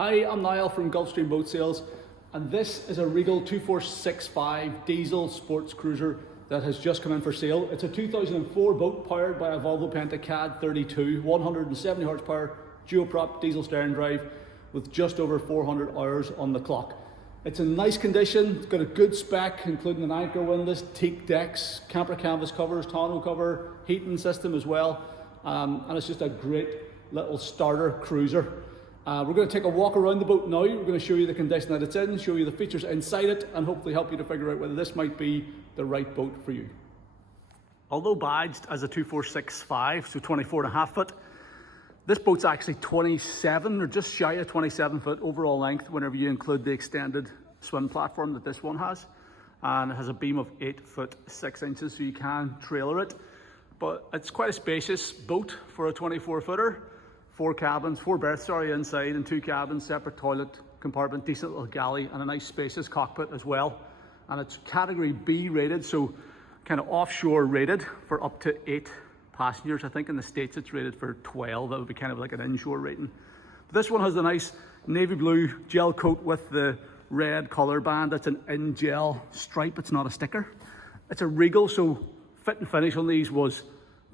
Hi, I'm Niall from Gulfstream Boat Sales, and this is a Regal 2465 diesel sports cruiser that has just come in for sale. It's a 2004 boat powered by a Volvo Penta CAD 32, 170 horsepower, dual-prop diesel stern drive with just over 400 hours on the clock. It's in nice condition. It's got a good spec, including an anchor windlass, teak decks, camper canvas covers, tonneau cover, heating system as well, and it's just a great little starter cruiser. We're going to take a walk around the boat now. We're going to show you the condition that it's in, show you the features inside it, and hopefully help you to figure out whether this might be the right boat for you. Although badged as a 2465, so 24.5 foot, this boat's actually 27 or just shy of 27 foot overall length whenever you include the extended swim platform that this one has. And it has a beam of 8 foot 6 inches, so you can trailer it. But it's quite a spacious boat for a 24 footer. Four berths inside, and 2 cabins, separate toilet compartment, decent little galley, and a nice spacious cockpit as well. And it's category B rated, so kind of offshore rated for up to 8 passengers. I think in the States it's rated for 12. That would be kind of like an inshore rating. But this one has the nice navy blue gel coat with the red color band. That's an in-gel stripe, it's not a sticker. It's a Regal, so fit and finish on these was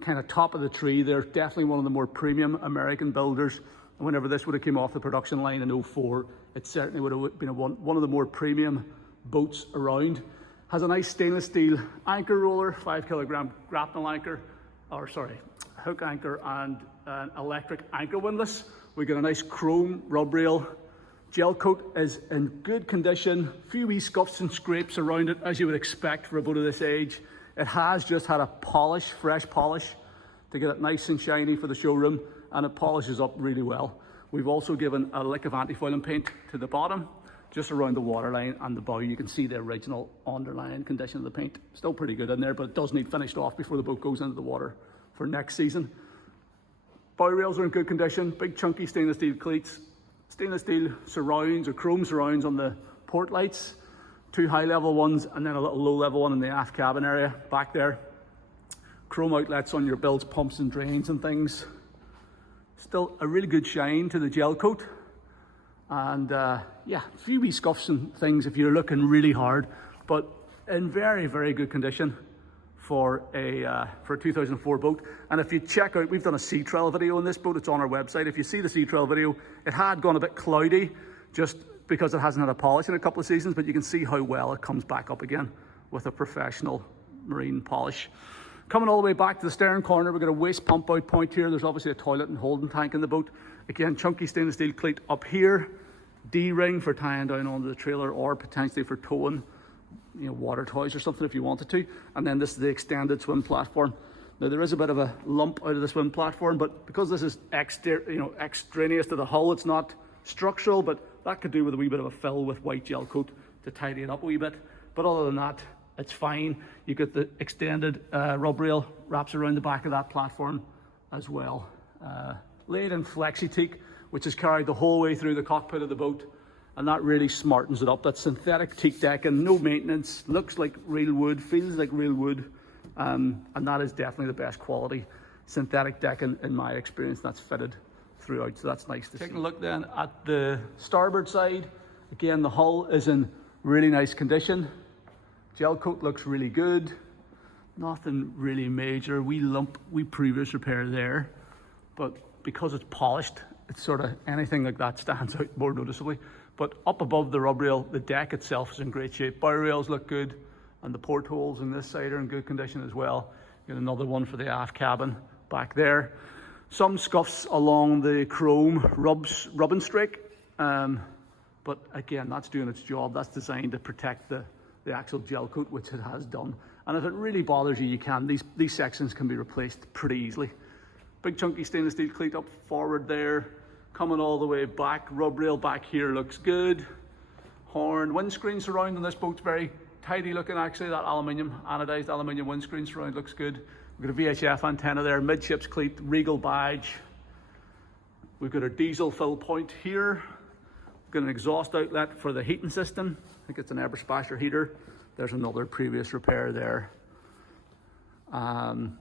kind of top of the tree. They're definitely one of the more premium American builders. And whenever this would have came off the production line in 04, it certainly would have been one of the more premium boats around. Has a nice stainless steel anchor roller, 5 kilogram grapnel anchor, hook anchor, and an electric anchor windlass. We got a nice chrome rub rail. Gel coat is in good condition. Few wee scuffs and scrapes around it, as you would expect for a boat of this age. It has just had a polish, fresh polish, to get it nice and shiny for the showroom, and it polishes up really well. We've also given a lick of anti-fouling paint to the bottom, just around the waterline and the bow. You can see the original underlying condition of the paint. Still pretty good in there, but it does need finished off before the boat goes into the water for next season. Bow rails are in good condition, big chunky stainless steel cleats, stainless steel surrounds or chrome surrounds on the port lights, 2 high-level ones, and then a little low-level one in the aft cabin area back there. Chrome outlets on your bilge pumps and drains and things. Still a really good shine to the gel coat. And yeah, a few wee scuffs and things if you're looking really hard, but in very, very good condition for a 2004 boat. And if you check out, we've done a sea trial video on this boat. It's on our website. If you see the sea trial video, it had gone a bit cloudy just because it hasn't had a polish in a couple of seasons, but you can see how well it comes back up again with a professional marine polish. Coming all the way back to the stern corner, we've got a waste pump out point here. There's obviously a toilet and holding tank in the boat. Again, chunky stainless steel cleat up here, D-ring for tying down onto the trailer or potentially for towing, water toys or something if you wanted to. And then this is the extended swim platform. Now there is a bit of a lump out of the swim platform, but because this is extraneous to the hull, it's not structural, but that could do with a wee bit of a fill with white gel coat to tidy it up a wee bit. But other than that, it's fine. You get the extended rub rail wraps around the back of that platform as well. Laid in flexi teak, which is carried the whole way through the cockpit of the boat, and that really smartens it up. That synthetic teak deck and no maintenance, looks like real wood, feels like real wood, and that is definitely the best quality synthetic decking in my experience that's fitted throughout, so that's nice to see. Taking a look then at the starboard side, again the hull is in really nice condition. Gel coat looks really good, nothing really major. We previous repair there, but because it's polished, it's sort of anything like that stands out more noticeably. But up above the rub rail, the deck itself is in great shape. Bow rails look good, and the portholes on this side are in good condition as well. Got another one for the aft cabin back there. Some scuffs along the chrome rubbing strake, but again, that's doing its job. That's designed to protect the actual gel coat, which it has done. And if it really bothers you, you can. These sections can be replaced pretty easily. Big chunky stainless steel cleat up forward there, coming all the way back. Rub rail back here looks good. Horn, windscreen surround on this boat's very tidy looking actually. That anodized aluminium windscreen surround looks good. We've got a VHF antenna there, midships cleat, Regal badge. We've got a diesel fill point here. We've got an exhaust outlet for the heating system. I think it's an Eberspascher heater. There's another previous repair there. The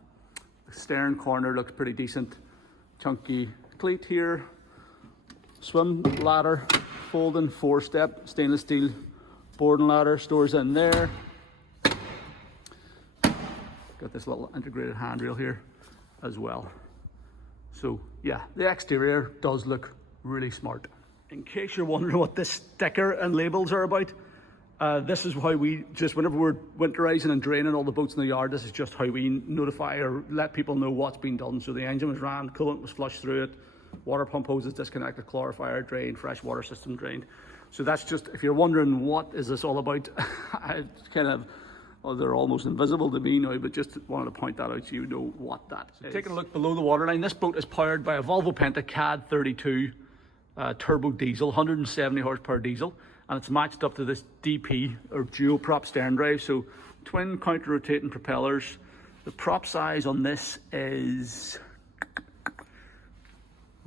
stern corner looks pretty decent. Chunky cleat here. swim ladder, folding 4-step stainless steel boarding ladder, stores in there. Got this little integrated handrail here as well. So yeah, the exterior does look really smart. In case you're wondering what this sticker and labels are about, this is how we just, whenever we're winterizing and draining all the boats in the yard, this is just how we notify or let people know what's been done. So the engine was ran, coolant was flushed through it, water pump hoses disconnected, clarifier drained, fresh water system drained. So that's just, if you're wondering what is this all about, it's kind of, well, they're almost invisible to me now, but just wanted to point that out so you know what that is. Taking a look below the waterline, this boat is powered by a Volvo Penta CAD 32 turbo diesel, 170 horsepower diesel, and it's matched up to this DP or dual prop stern drive, so twin counter rotating propellers. The prop size on this is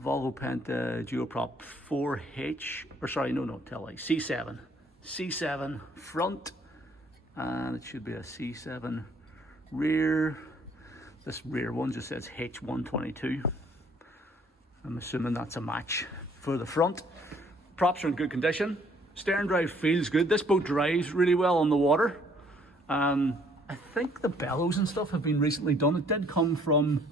Volvo Penta dual prop 4H, or sorry, no, tell you, C7 front, and it should be a C7 rear. This rear one just says H122. I'm assuming that's a match for the front. Props are in good condition. Stern drive feels good. This boat drives really well on the water. I think the bellows and stuff have been recently done. It did come from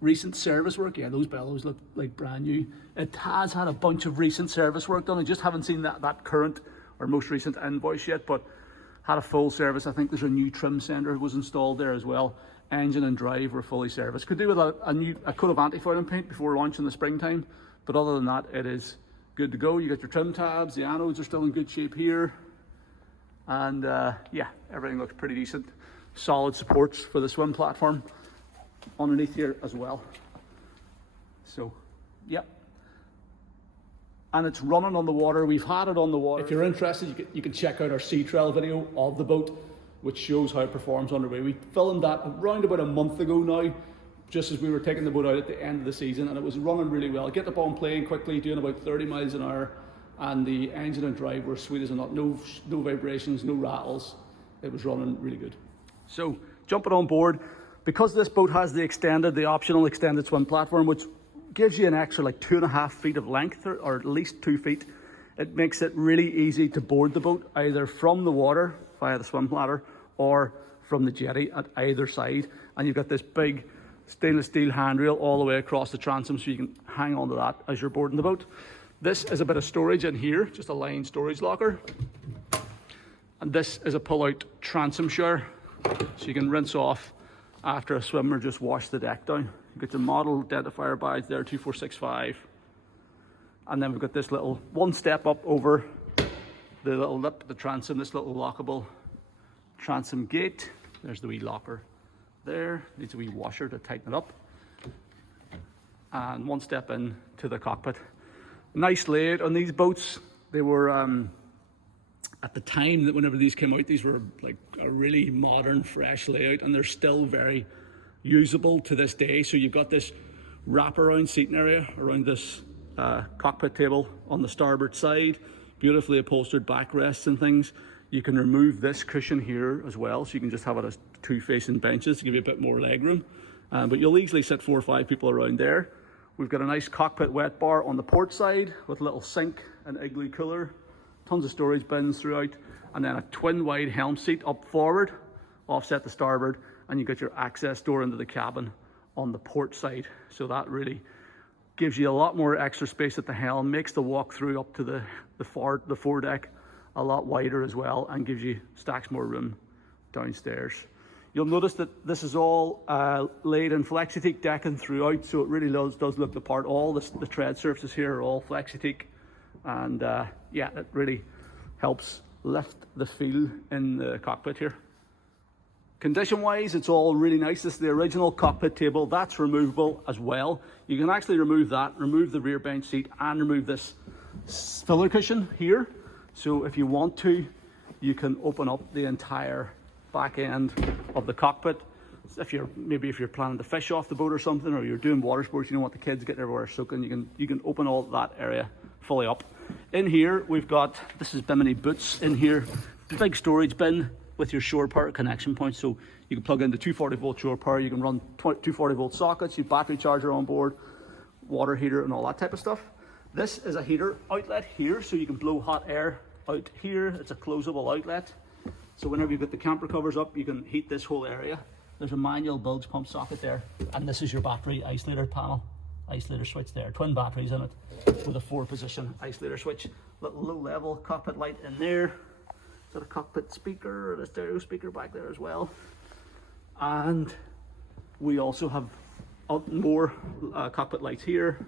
recent service work. Yeah, those bellows look like brand new. It has had a bunch of recent service work done. I just haven't seen that current or most recent invoice yet, but had a full service. I think there's a new trim sender was installed there as well. Engine and drive were fully serviced. Could do with a coat of anti-fouling paint before launch in the springtime, but other than that, it is good to go. You got your trim tabs, the anodes are still in good shape here, and yeah, everything looks pretty decent. Solid supports for the swim platform underneath here as well. So, yep. And it's running on the water. We've had it on the water. If you're interested, you can check out our sea trial video of the boat, which shows how it performs underway. We filmed that around about a month ago now, just as we were taking the boat out at the end of the season, and it was running really well. Get up on plane quickly, doing about 30 miles an hour, and the engine and drive were sweet as a nut. No vibrations, no rattles. It was running really good. So, jumping on board, because this boat has the optional extended swim platform, which gives you an extra like 2.5 feet of length, or at least 2 feet. It makes it really easy to board the boat, either from the water via the swim ladder or from the jetty at either side. And you've got this big stainless steel handrail all the way across the transom, so you can hang onto that as you're boarding the boat. This is a bit of storage in here, just a line storage locker. And this is a pull-out transom shower, so you can rinse off after a swim or just wash the deck down. You get your model identifier badge there, 2465. And then we've got this little one step up over the little lip, the transom, this little lockable transom gate. There's the wee locker there. Needs a wee washer to tighten it up. And one step in to the cockpit. Nice layout on these boats. They were, at the time that whenever these came out, these were like a really modern, fresh layout, and they're still very usable to this day. So you've got this wraparound seating area around this cockpit table on the starboard side, beautifully upholstered backrests and things. You can remove this cushion here as well, so you can just have it as 2 facing benches to give you a bit more leg room. But you'll easily sit 4 or 5 people around there. We've got a nice cockpit wet bar on the port side with a little sink and igloo cooler, tons of storage bins throughout, and then a twin wide helm seat up forward, offset to starboard, and you got your access door into the cabin on the port side. So that really gives you a lot more extra space at the helm, makes the walk through up to the foredeck a lot wider as well, and gives you stacks more room downstairs. You'll notice that this is all laid in Flexi-Teak decking throughout, so it really does look the part. All the tread surfaces here are all Flexi-Teak, and yeah, it really helps lift the feel in the cockpit here. Condition wise, it's all really nice. This is the original cockpit table. That's removable as well. You can actually remove that, remove the rear bench seat, and remove this filler cushion here. So if you want to, you can open up the entire back end of the cockpit. If you're planning to fish off the boat or something, or you're doing water sports, you don't want the kids getting everywhere soaking, you can open all that area fully up. In here, we've got, this is Bimini Boots in here, big storage bin with your shore power connection point, so you can plug into 240 volt shore power. You can run 240 volt sockets, your battery charger on board, water heater and all that type of stuff. This is a heater outlet here, so you can blow hot air out here. It's a closable outlet. So whenever you get the camper covers up, you can heat this whole area. There's a manual bilge pump socket there, and this is your battery isolator panel, isolator switch there. Twin batteries in it with a 4-position isolator switch. Little low level cockpit light in there. Got a cockpit speaker and a stereo speaker back there as well. And we also have more cockpit lights here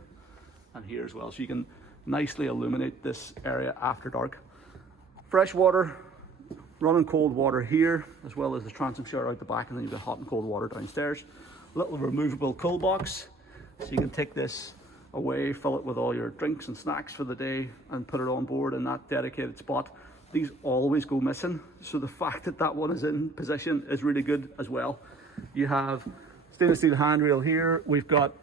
and here as well, so you can nicely illuminate this area after dark. Fresh water, running cold water here, as well as the transom shower out the back, and then you've got hot and cold water downstairs. Little removable cool box, so you can take this away, fill it with all your drinks and snacks for the day, and put it on board in that dedicated spot. These always go missing, so the fact that that one is in position is really good as well. You have stainless steel handrail here. We've got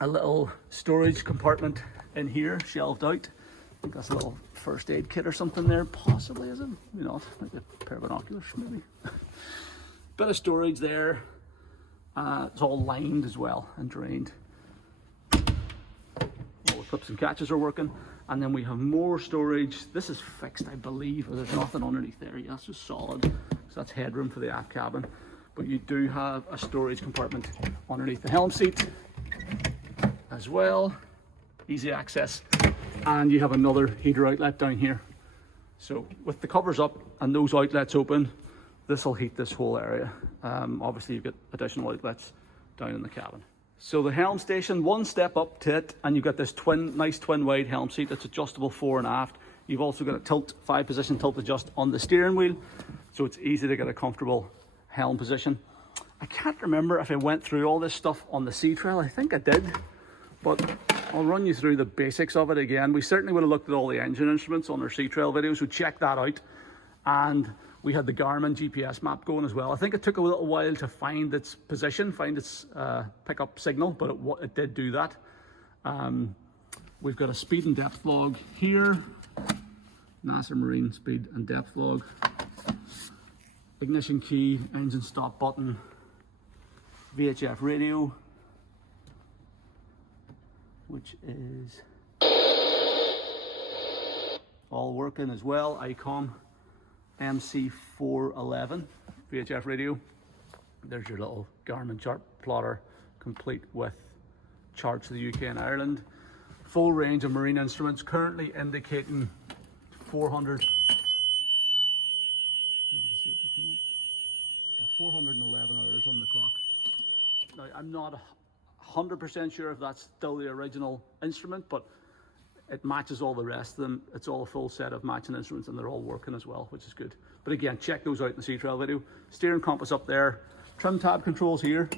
a little storage compartment in here, shelved out. I think that's a little first aid kit or something there, possibly, is it? Maybe not, like a pair of binoculars, maybe. Bit of storage there. It's all lined as well and drained. All the clips and catches are working. And then we have more storage. This is fixed, I believe, or there's nothing underneath there. Yeah, it's just solid. So that's headroom for the aft cabin. But you do have a storage compartment underneath the helm seat as well. Easy access. And you have another heater outlet down here. So with the covers up and those outlets open, this will heat this whole area. Obviously you've got additional outlets down in the cabin. So the helm station, one step up to it, and you've got this nice twin wide helm seat that's adjustable fore and aft. You've also got a 5-position tilt adjust on the steering wheel, so it's easy to get a comfortable helm position. I can't remember if I went through all this stuff on the Sea Trail. I think I did, but I'll run you through the basics of it again. We certainly would have looked at all the engine instruments on our Sea Trail video, so check that out. And we had the Garmin GPS map going as well. I think it took a little while to find its position, find its pickup signal, but it did do that. We've got a speed and depth log here, NASA Marine speed and depth log, ignition key, engine stop button, VHF radio, which is all working as well, ICOM. MC411 VHF radio. There's your little Garmin chart plotter, complete with charts of the UK and Ireland. Full range of marine instruments, currently indicating 411 hours on the clock. Now, I'm not 100% sure if that's still the original instrument, but it matches all the rest of them. It's all a full set of matching instruments, and they're all working as well, which is good. But again, check those out in the Sea Trail video. Steering compass up there, trim tab controls here,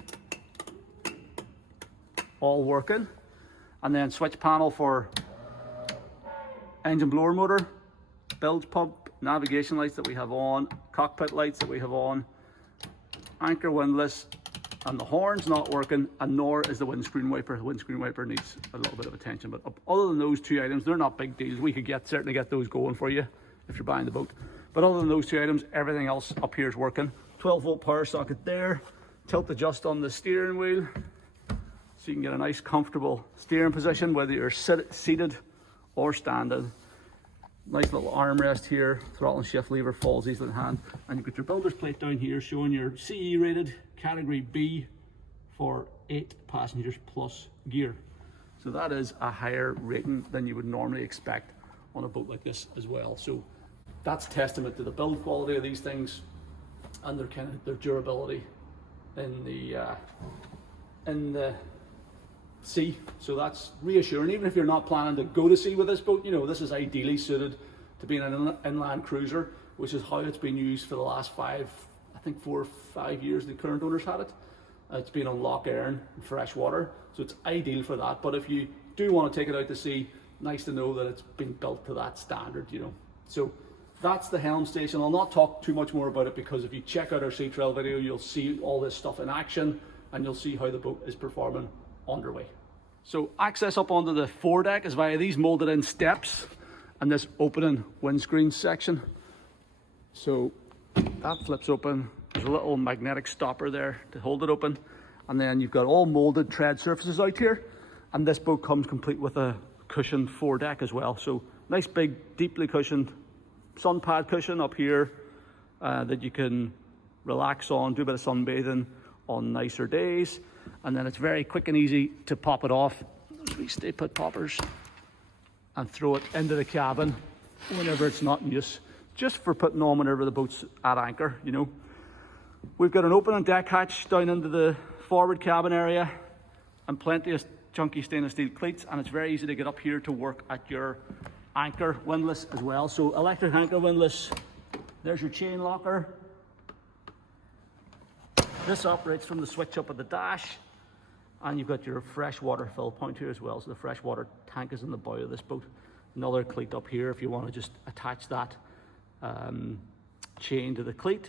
all working. And then switch panel for engine blower motor, bilge pump, navigation lights that we have on, cockpit lights that we have on, anchor windlass, and the horn's not working, and nor is the windscreen wiper. The windscreen wiper needs a little bit of attention, but other than those two items, they're not big deals. We could certainly get those going for you if you're buying the boat. But other than those two items, everything else up here is working. 12-volt power socket there, tilt adjust on the steering wheel, so you can get a nice comfortable steering position, whether you're seated or standing. Nice little armrest here, throttle and shift lever falls easily in hand, and you've got your builder's plate down here showing your CE rated category B for 8 passengers plus gear. So that is a higher rating than you would normally expect on a boat like this as well. So that's testament to the build quality of these things and their durability in the sea. So that's reassuring. Even if you're not planning to go to sea with this boat, you know, this is ideally suited to being an inland cruiser, which is how it's been used for the last 4 or 5 years the current owners had it. It's been on lock Erin and fresh water, so it's ideal for that. But if you do want to take it out to sea, nice to know that it's been built to that standard, you know. So that's the helm station. I'll not talk too much more about it, because if you check out our Sea Trail video, you'll see all this stuff in action, and you'll see how the boat is performing underway. So access up onto the foredeck is via these molded in steps and this opening windscreen section. So that flips open. There's a little magnetic stopper there to hold it open, and then you've got all molded tread surfaces out here, And this boat comes complete with a cushioned foredeck as well. So nice big, deeply cushioned sun pad cushion up here that you can relax on, do a bit of sunbathing on nicer days. And then it's very quick and easy to pop it off. We stay put poppers and throw it into the cabin whenever it's not in use, just for putting on whenever the boat's at anchor, you know. We've got an open deck hatch down into the forward cabin area and plenty of chunky stainless steel cleats, and it's very easy to get up here to work at your anchor windlass as well. So electric anchor windlass, there's your chain locker. This operates from the switch up at the dash, and you've got your freshwater fill point here as well. So the freshwater tank is in the bow of this boat. Another cleat up here if you want to just attach that chain to the cleat.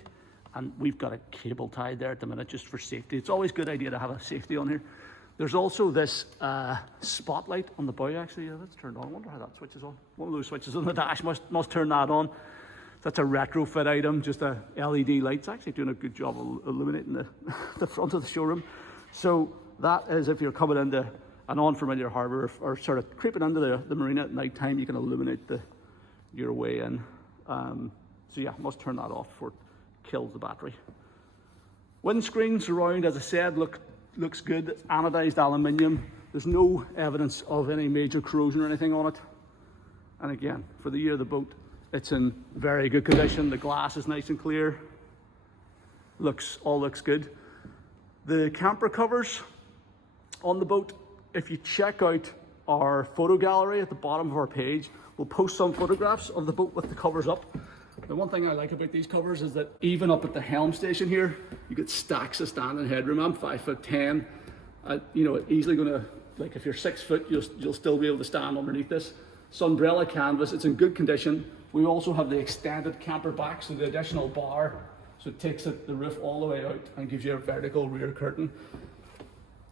And we've got a cable tied there at the minute just for safety. It's always a good idea to have a safety on here. There's also this spotlight on the bow actually. Yeah, that's turned on. I wonder how that switches on. One of those switches on the dash must turn that on. That's a retrofit item, just a LED light. It's actually doing a good job of illuminating the front of the showroom. So that is if you're coming into an unfamiliar harbour or sort of creeping into the marina at night time, you can illuminate your way in. So yeah, must turn that off before it kills the battery. Windscreens around, as I said, looks good. It's anodized aluminium. There's no evidence of any major corrosion or anything on it. And again, for the year of the boat, it's in very good condition. The glass is nice and clear. All looks good. The camper covers on the boat, if you check out our photo gallery at the bottom of our page, we'll post some photographs of the boat with the covers up. The one thing I like about these covers is that even up at the helm station here, you get stacks of standing headroom. I'm 5'10". You know, easily gonna, like if you're 6 foot, you'll still be able to stand underneath this. It's umbrella canvas, it's in good condition. We also have the extended camper back, so the additional bar, so it takes the roof all the way out and gives you a vertical rear curtain.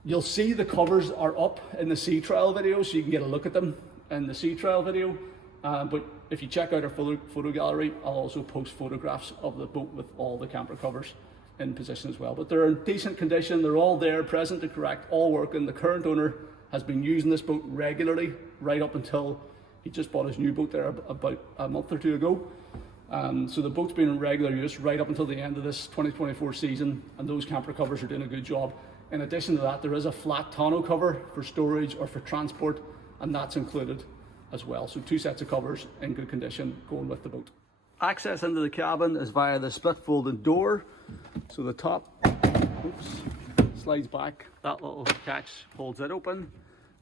You'll see the covers are up in the sea trial video, so you can get a look at them in the sea trial video. But if you check out our photo gallery, I'll also post photographs of the boat with all the camper covers in position as well. But they're in decent condition, they're all there, present and correct, all working. The current owner has been using this boat regularly right up until he just bought his new boat there about a month or two ago. So the boat's been in regular use right up until the end of this 2024 season, and those camper covers are doing a good job. In addition to that, there is a flat tonneau cover for storage or for transport, and that's included as well. So 2 sets of covers in good condition going with the boat. Access into the cabin is via the split folding door. So the top slides back, that little catch holds it open,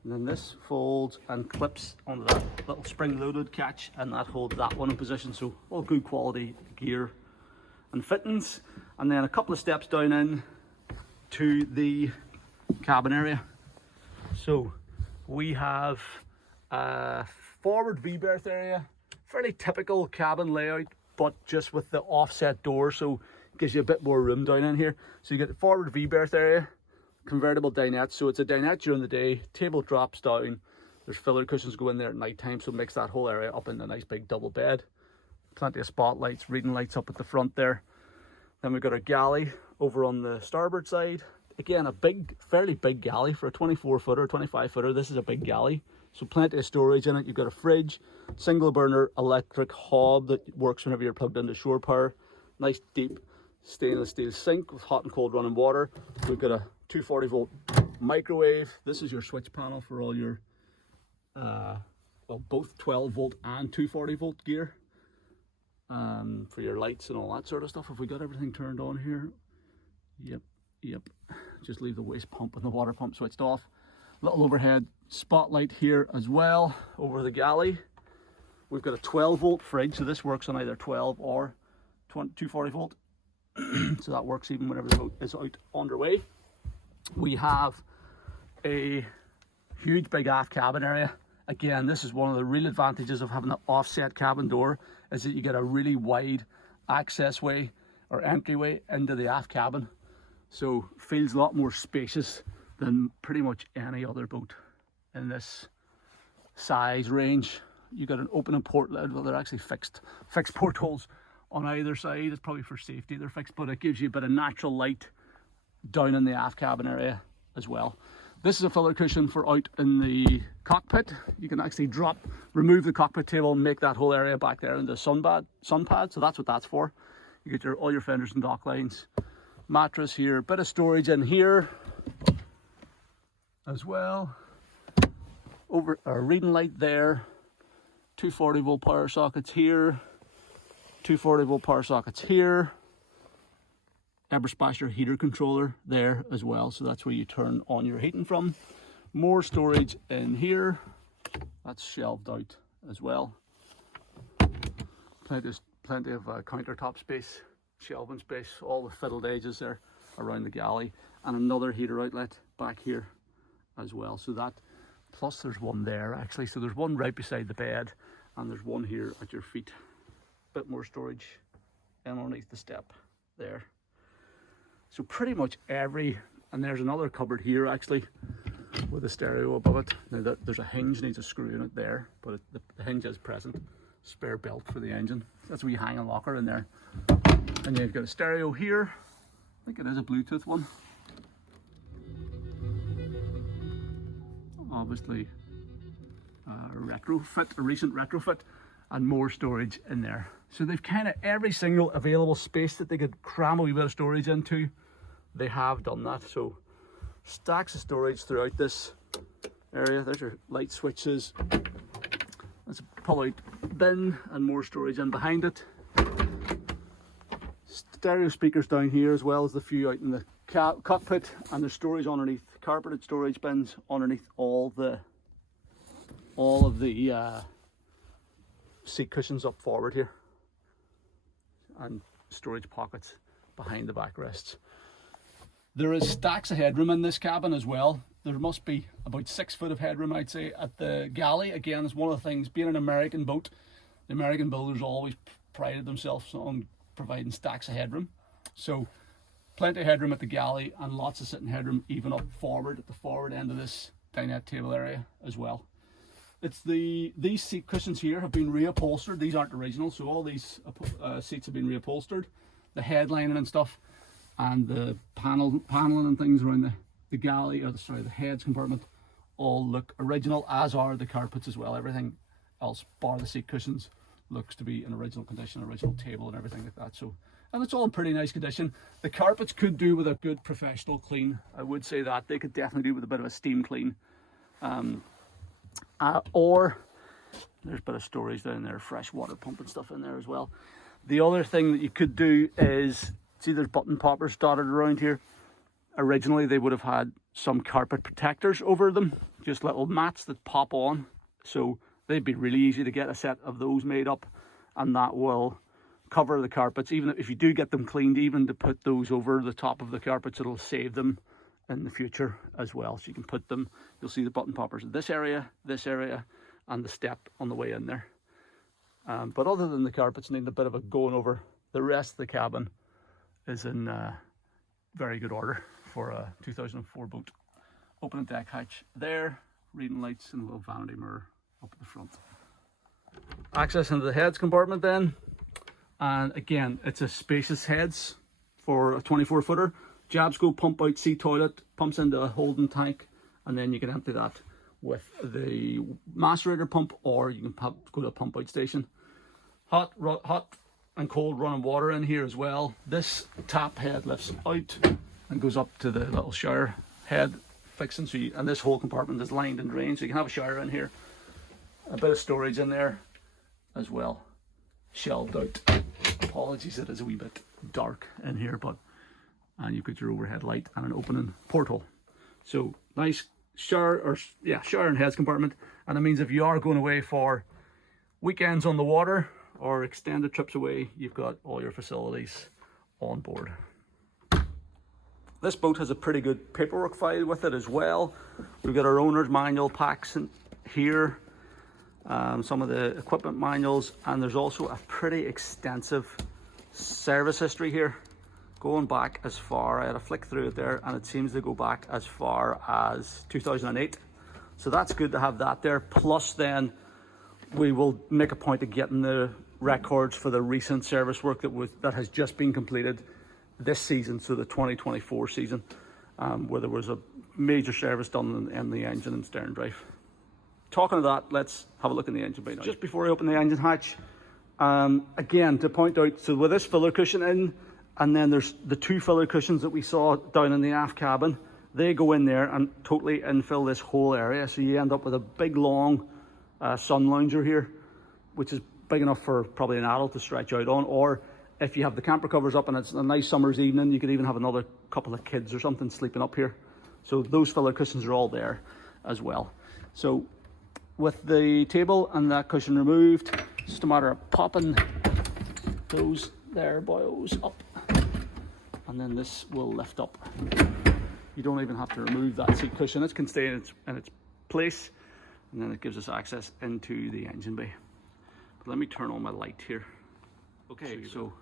and then this folds and clips onto that little spring-loaded catch, and that holds that one in position. So all good quality gear and fittings. And then a couple of steps down in to the cabin area. So we have a forward V-berth area, fairly typical cabin layout, but just with the offset door, so it gives you a bit more room down in here. So you get the forward V-berth area, convertible dinette, so it's a dinette during the day, table drops down, there's filler cushions go in there at night time, so it makes that whole area up in a nice big double bed. Plenty of spotlights, reading lights up at the front there. Then we've got a galley over on the starboard side. Again, a fairly big galley for a 24-footer, 25-footer. This is a big galley, so plenty of storage in it. You've got a fridge, single burner electric hob that works whenever you're plugged into shore power. Nice deep stainless steel sink with hot and cold running water. We've got a 240-volt microwave. This is your switch panel for all your, well, both 12-volt and 240-volt gear. For your lights and all that sort of stuff. Have we got everything turned on here? Yep. Just leave the waste pump and the water pump switched off. Little overhead spotlight here as well over the galley. We've got a 12-volt fridge, so this works on either 12 or 240-volt. So that works even whenever the boat is out underway. We have a huge big aft cabin area. Again, this is one of the real advantages of having the offset cabin door, is that you get a really wide access way or entryway into the aft cabin. So feels a lot more spacious than pretty much any other boat in this size range. You got an open and port lid. Well, they're actually fixed portholes on either side. It's probably for safety they're fixed, but it gives you a bit of natural light down in the aft cabin area as well. This is a filler cushion for out in the cockpit. You can actually remove the cockpit table and make that whole area back there into sun pad. So that's what that's for. You get all your fenders and dock lines. Mattress here, bit of storage in here as well. Over a reading light there. 240 volt power sockets here. 240 volt power sockets here. Eberspasher heater controller there as well, so that's where you turn on your heating from. More storage in here, that's shelved out as well. Plenty of countertop space, shelving space, all the fiddled edges there around the galley, and another heater outlet back here as well. So that, plus there's one there actually, so there's one right beside the bed, and there's one here at your feet. Bit more storage and underneath the step there. So pretty much and there's another cupboard here actually with a stereo above it. Now there's a hinge, needs a screw in it there, but the hinge is present. Spare belt for the engine. That's where you hang a locker in there. And you've got a stereo here. I think it is a Bluetooth one. Obviously a recent retrofit, and more storage in there. So they've kind of every single available space that they could cram a wee bit of storage into, they have done that. So stacks of storage throughout this area. There's your light switches. There's a pull-out bin and more storage in behind it. Stereo speakers down here, as well as the few out in the cockpit, and there's storage underneath, carpeted storage bins underneath all of the seat cushions up forward here, and storage pockets behind the backrests. There is stacks of headroom in this cabin as well. There must be about 6 foot of headroom, I'd say, at the galley. Again, it's one of the things, being an American boat, the American builders always prided themselves on providing stacks of headroom. So plenty of headroom at the galley, and lots of sitting headroom even up forward at the forward end of this dinette table area as well. It's these seat cushions here have been reupholstered. These aren't original, so all these seats have been reupholstered. The headlining and stuff, and the paneling and things around the galley, the heads compartment, all look original, as are the carpets as well. Everything else bar the seat cushions looks to be in original condition, original table and everything like that. So, and it's all in pretty nice condition. The carpets could do with a good professional clean. I would say that they could definitely do with a bit of a steam clean. Or there's a bit of storage down there, fresh water pump and stuff in there as well. The other thing that you could do is, see there's button poppers dotted around here. Originally they would have had some carpet protectors over them, just little mats that pop on. So they'd be really easy to get a set of those made up, and that will cover the carpets. Even if you do get them cleaned, even to put those over the top of the carpets, it'll save them in the future as well. So you can put them, you'll see the button poppers in this area, and the step on the way in there. But other than the carpets needing a bit of a going over, the rest of the cabin is in very good order for a 2004 boat. Open deck hatch there, reading lights and a little vanity mirror up at the front. Access into the heads compartment then, and again it's a spacious heads for a 24 footer. Jabs go pump out sea toilet, pumps into a holding tank, and then you can empty that with the macerator pump, or you can go to a pump out station. Hot and cold running water in here as well. This tap head lifts out and goes up to the little shower head fixing. So and this whole compartment is lined and drained, so you can have a shower in here. A bit of storage in there as well, shelved out. Apologies, it is a wee bit dark in here, but and you've got your overhead light and an opening porthole. So nice shower and heads compartment, and it means if you are going away for weekends on the water or extended trips away, you've got all your facilities on board. This boat has a pretty good paperwork file with it as well. We've got our owner's manual packs in here, some of the equipment manuals, and there's also a pretty extensive service history here, going back as far, I had a flick through it there, and it seems to go back as far as 2008. So that's good to have that there. Plus then we will make a point of getting the records for the recent service work that has just been completed this season, so the 2024 season, where there was major service done in the engine and stern drive. Talking of that, let's have a look in the engine bay now. Just before I open the engine hatch, again, to point out, so with this filler cushion in, and then there's the 2 filler cushions that we saw down in the aft cabin, they go in there and totally infill this whole area. So you end up with a big, long sun lounger here, which is big enough for probably an adult to stretch out on, or if you have the camper covers up and it's a nice summer's evening, you could even have another couple of kids or something sleeping up here. So those filler cushions are all there as well. So with the table and that cushion removed, it's just a matter of popping those there boys up, and then this will lift up. You don't even have to remove that seat cushion. It can stay in its place, and then it gives us access into the engine bay. But let me turn on my light here. Okay, so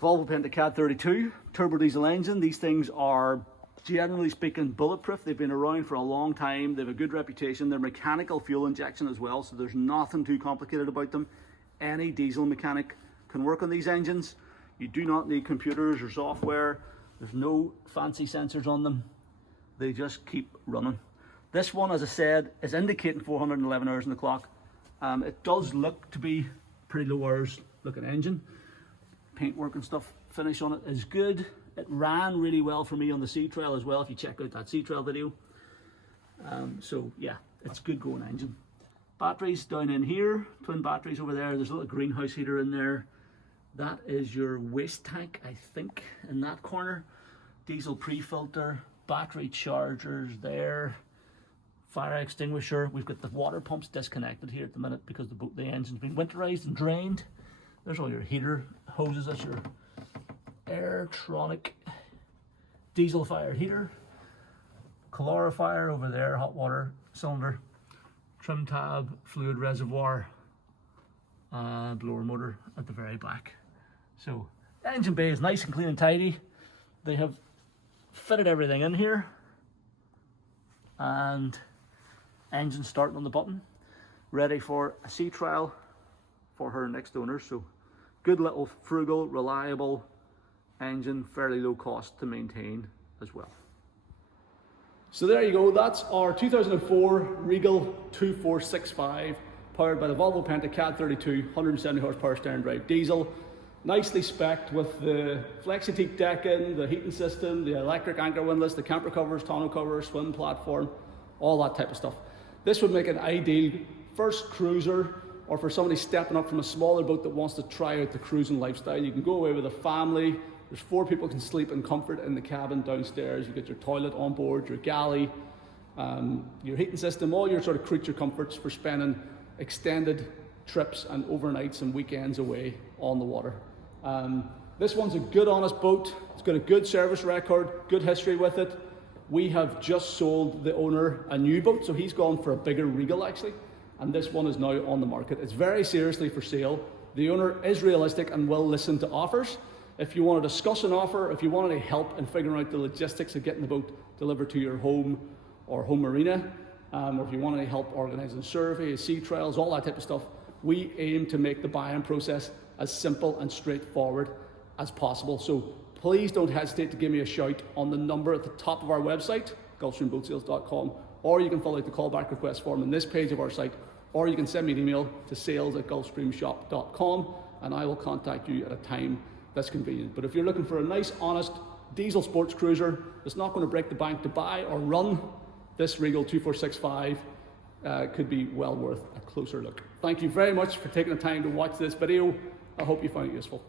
Volvo Penta CAD 32 turbo diesel engine. These things are, generally speaking, bulletproof. They've been around for a long time. They have a good reputation. They're mechanical fuel injection as well, so there's nothing too complicated about them. Any diesel mechanic can work on these engines. You do not need computers or software. There's no fancy sensors on them. They just keep running. This one, as I said, is indicating 411 hours in the clock. It does look to be pretty low hours looking engine. Paintwork and stuff, finish on it is good. It ran really well for me on the sea trail as well, if you check out that sea trail video. So yeah, it's good going engine. Batteries down in here, twin batteries over there. There's a little greenhouse heater in there. That is your waste tank, I think, in that corner. Diesel pre-filter, battery chargers there, fire extinguisher. We've got the water pumps disconnected here at the minute because the engine's been winterized and drained. There's all your heater hoses. That's your Airtronic diesel fire heater. Calorifier over there, hot water cylinder. Trim tab, fluid reservoir, and blower motor at the very back. So the engine bay is nice and clean and tidy. They have fitted everything in here, and engine starting on the button, ready for a sea trial for her next owner. So good little frugal, reliable engine, fairly low cost to maintain as well. So there you go, that's our 2004 Regal 2465 powered by the Volvo Penta CAD 32 170 horsepower stern drive diesel. Nicely spec'd with the Flexi-Teak decking, the heating system, the electric anchor windlass, the camper covers, tonneau covers, swim platform, all that type of stuff. This would make an ideal first cruiser, or for somebody stepping up from a smaller boat that wants to try out the cruising lifestyle. You can go away with a family. There's 4 people can sleep in comfort in the cabin downstairs. You get your toilet on board, your galley, your heating system, all your sort of creature comforts for spending extended trips and overnights and weekends away on the water. This one's a good, honest boat. It's got a good service record, good history with it. We have just sold the owner a new boat, so he's gone for a bigger Regal actually, and this one is now on the market. It's very seriously for sale. The owner is realistic and will listen to offers. If you want to discuss an offer, if you want any help in figuring out the logistics of getting the boat delivered to your home or home marina, or if you want any help organising surveys, sea trials, all that type of stuff, we aim to make the buying process as simple and straightforward as possible. So please don't hesitate to give me a shout on the number at the top of our website, gulfstreamboatsales.com, or you can fill out the callback request form on this page of our site, or you can send me an email to sales@gulfstreamshop.com, and I will contact you at a time that's convenient. But if you're looking for a nice, honest diesel sports cruiser that's not going to break the bank to buy or run, this Regal 2465 could be well worth a closer look. Thank you very much for taking the time to watch this video. I hope you found it useful.